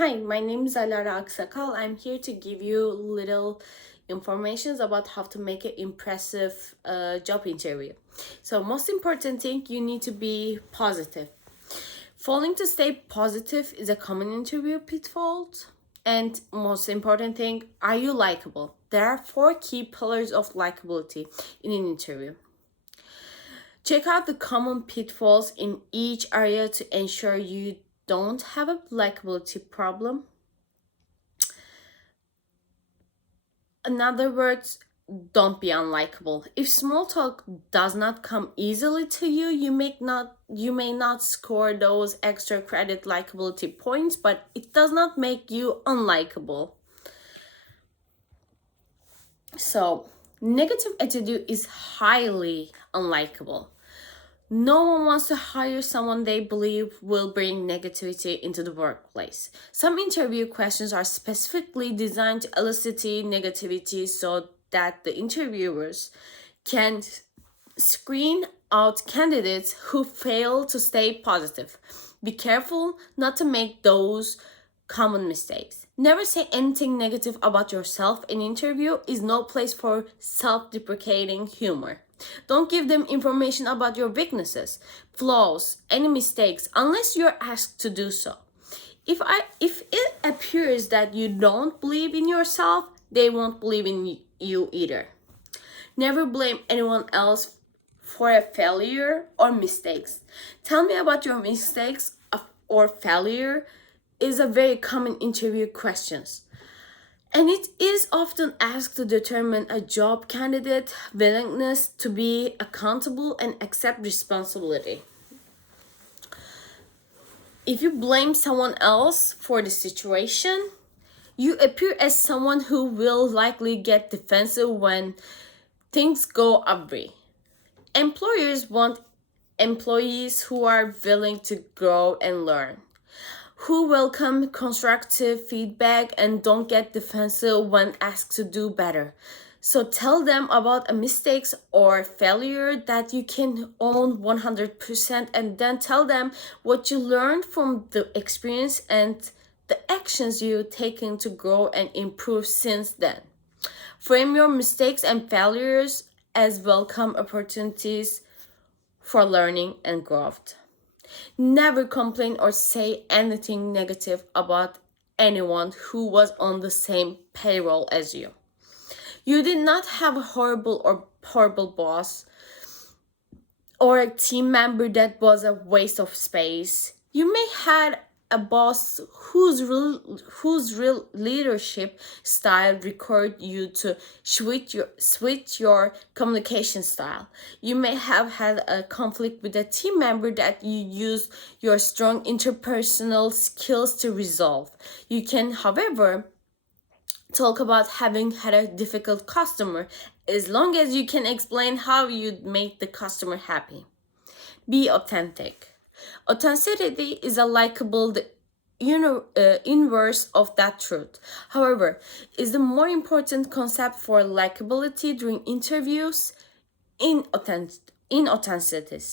Hi, my name is Alara Aksakal. I'm here to give you little informations about how to make an impressive job interview. So, most important thing, you need to be positive. Failing to stay positive is a common interview pitfall. And most important thing, are you likable? There are four key pillars of likability in an interview. Check out the common pitfalls in each area to ensure you don't have a likability problem. In other words, don't be unlikable. If small talk does not come easily to you, you may not score those extra credit likability points, but it does not make you unlikable. So, negative attitude is highly unlikable. No one wants to hire someone they believe will bring negativity into the workplace. Some interview questions are specifically designed to elicit negativity so that the interviewers can screen out candidates who fail to stay positive. Be careful not to make those common mistakes. Never say anything negative about yourself. An interview is no place for self-deprecating humor. Don't give them information about your weaknesses, flaws, any mistakes unless you're asked to do so. If it appears that you don't believe in yourself, they won't believe in you either. Never blame anyone else for a failure or mistakes. Tell me about your mistakes or failure is a very common interview questions. And it is often asked to determine a job candidate willingness to be accountable and accept responsibility. If you blame someone else for the situation, you appear as someone who will likely get defensive when things go awry. Employers want employees who are willing to grow and learn, who welcome constructive feedback and don't get defensive when asked to do better. So tell them about a mistakes or failure that you can own 100% and then tell them what you learned from the experience and the actions you've taken to grow and improve since then. Frame your mistakes and failures as welcome opportunities for learning and growth. Never complain or say anything negative about anyone who was on the same payroll as you. You did not have a horrible boss or a team member that was a waste of space. You may had a boss whose real leadership style required you to switch your communication style. You may have had a conflict with a team member that you used your strong interpersonal skills to resolve. You can, however, talk about having had a difficult customer as long as you can explain how you'd make the customer happy. Be authentic. Authenticity is a likable inverse of that truth. However, is the more important concept for likability during interviews in authenticity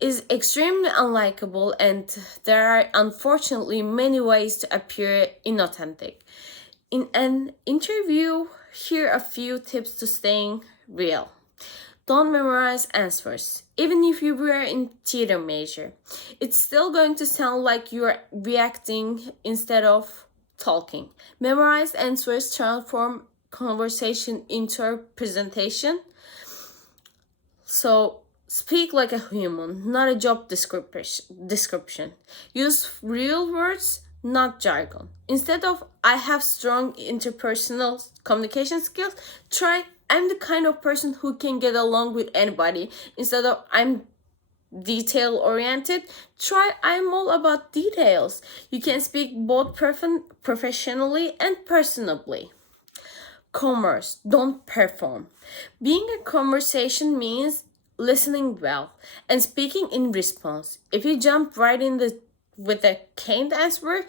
is extremely unlikable, and there are unfortunately many ways to appear inauthentic. In an interview, here are a few tips to staying real. Don't memorize answers. Even if you were in theater major, it's still going to sound like you're reacting instead of talking. Memorized answers transform conversation into a presentation. So speak like a human, not a job description. Use real words, not jargon. Instead of I have strong interpersonal communication skills, try I'm the kind of person who can get along with anybody. Instead of I'm detail oriented, try I'm all about details. You can speak both professionally and personably. Commerce, don't perform. Being a conversation means listening well and speaking in response. If you jump right in the with a canned answer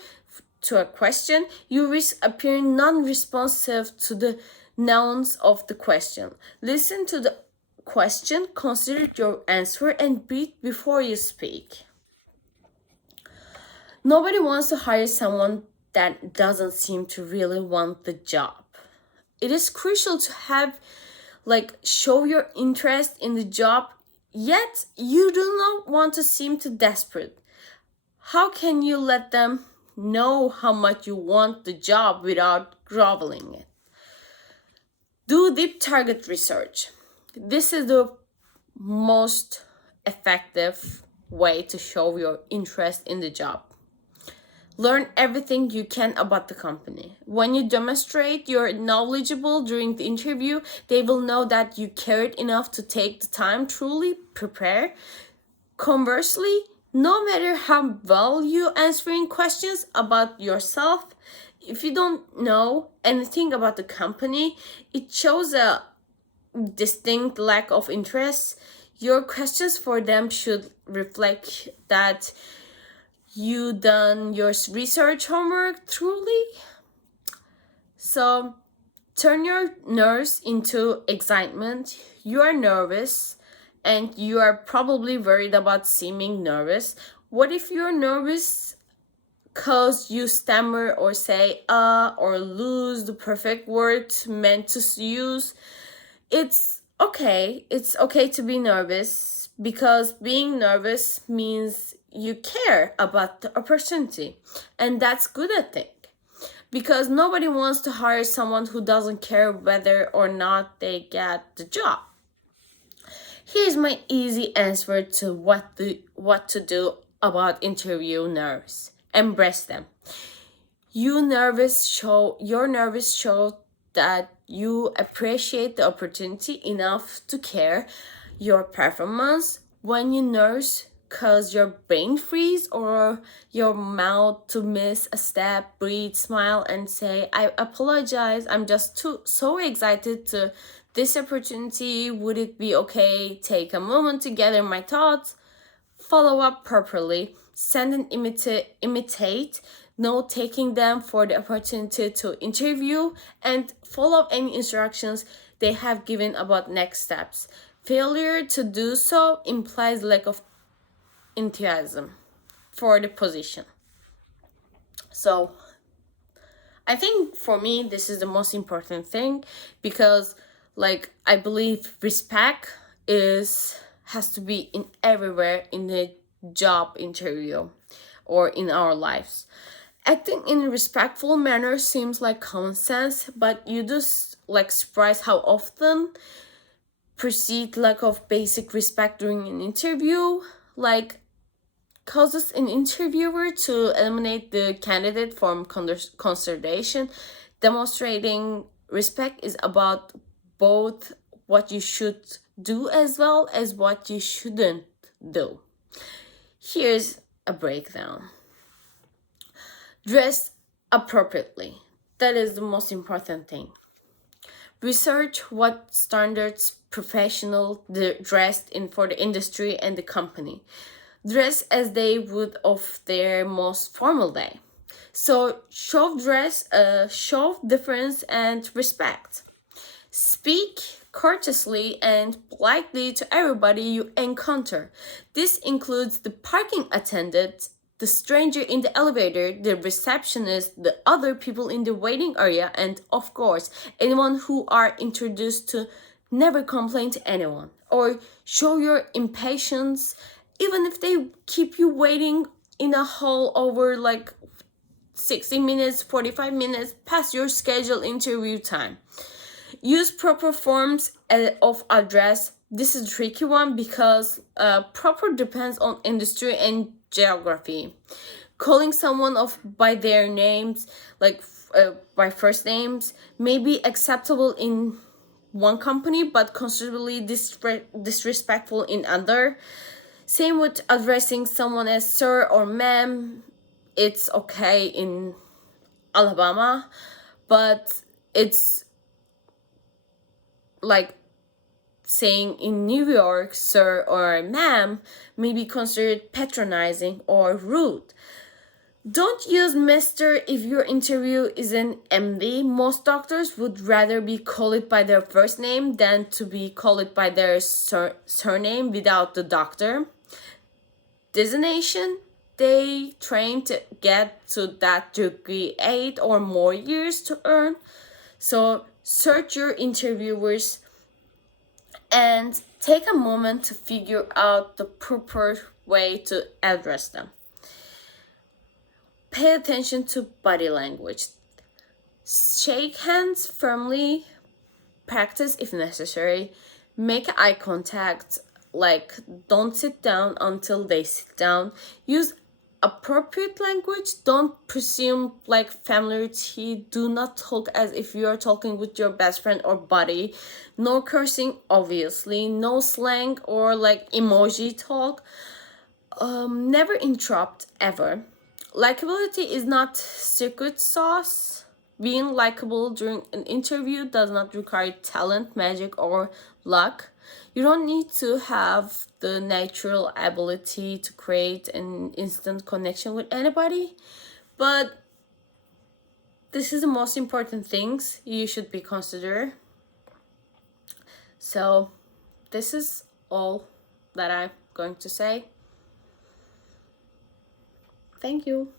to a question, you risk appearing non-responsive to the nouns of the question. Listen to the question, consider your answer, and breathe before you speak. Nobody wants to hire someone that doesn't seem to really want the job. It is crucial to have, show your interest in the job, yet you do not want to seem too desperate. How can you let them know how much you want the job without groveling it? Do deep target research. This is the most effective way to show your interest in the job. Learn everything you can about the company. When you demonstrate you're knowledgeable during the interview, they will know that you cared enough to take the time to truly prepare. Conversely, no matter how well you answering questions about yourself, if you don't know anything about the company, it shows a distinct lack of interest. Your questions for them should reflect that you done your research homework truly. So turn your nerves into excitement. You are nervous and you are probably worried about seeming nervous. What if you're nervous because you stammer or say or lose the perfect word meant to use? It's okay. It's okay to be nervous, because being nervous means you care about the opportunity, and that's good, I think, because nobody wants to hire someone who doesn't care whether or not they get the job. Here's my easy answer to what to do about interview nerves. Embrace them. Your nervous show that you appreciate the opportunity enough to care. Your performance when you nervous cause your brain freeze or your mouth to miss a step, breathe, smile, and say, "I apologize. I'm just so excited to this opportunity. Would it be okay? Take a moment to gather my thoughts." Follow up properly. Send and imitate. Note taking them for the opportunity to interview, and follow any instructions they have given about next steps. Failure to do so implies lack of enthusiasm for the position. So I think for me this is the most important thing, because I believe respect has to be in everywhere in the job interview or in our lives. Acting in a respectful manner seems like common sense, but you just surprised how often perceived lack of basic respect during an interview causes an interviewer to eliminate the candidate from consideration. Demonstrating respect is about both what you should do as well as what you shouldn't do. Here's a breakdown. Dress appropriately. That is the most important thing. Research what standards professional dressed in for the industry and the company. Dress as they would of their most formal day. So show difference and respect. Speak courteously and politely to everybody you encounter. This includes the parking attendant, the stranger in the elevator, the receptionist, the other people in the waiting area, and of course, anyone who are introduced to. Never complain to anyone or show your impatience, even if they keep you waiting in a hall over 60 minutes, 45 minutes past your scheduled interview time. Use proper forms of address. This is a tricky one because proper depends on industry and geography. Calling someone off by their names, by first names, may be acceptable in one company but considerably disrespectful in other. Same with addressing someone as sir or ma'am. It's okay in Alabama, but it's saying in New York sir or ma'am may be considered patronizing or rude. Don't use Mr. if your interview is an MD. Most doctors would rather be called by their first name than to be called by their surname without the doctor designation. they train to get to that degree 8 or more years to earn. So search your interviewers and take a moment to figure out the proper way to address them. Pay attention to body language. Shake hands firmly, practice if necessary, make eye contact, like don't sit down until they sit down, use appropriate language, don't presume like familiarity, do not talk as if you are talking with your best friend or buddy, no cursing obviously, no slang or like emoji talk, never interrupt ever. Likability is not secret sauce. Being likable during an interview does not require talent, magic, or luck. You don't need to have the natural ability to create an instant connection with anybody, but this is the most important things you should be consider. So this is all that I'm going to say. Thank you.